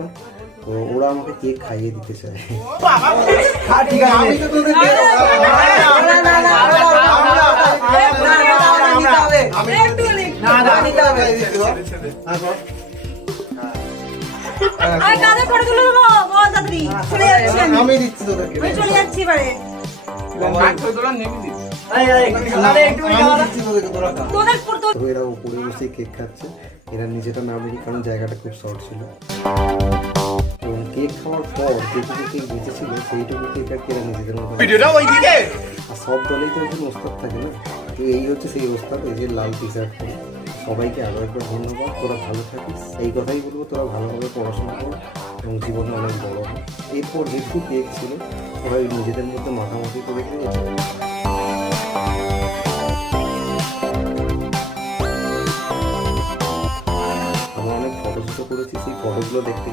ব্যাপার। তো ওরা আমাকে কেক খাইয়ে দিতে চায়। আমি দিচ্ছি তোদেরকে, চলে যাচ্ছি এবারে। তো এরা উপরে বসে কেক খাচ্ছে, এরা নিজেটা না বেরিয়ে, কারণ জায়গাটা খুব শর্ট ছিল। এবং কেক খাওয়ার পর যেটুকু কেক বেঁচেছিল সেইটুকু কেক আর কি এরা নিজেদের মতো। আর সব দলেই তো একজন ওস্তাদ থাকে না, তো এই হচ্ছে সেই ওস্তাদ, এই যে লাল টি শার্ট পরে। সবাইকে আরও একবার ধন্যবাদ, তোরা ভালো থাকিস। এই কথাই বলবো, তোরা ভালোভাবে পড়াশোনা করো এবং জীবনে অনেক বড় হয়। এরপর যেটুকু কেক ছিল সবাই নিজেদের মধ্যে মাখামাখি করে দিয়ে আমরা অনেক ফটো করেছি, সেই ফটোগুলো দেখতে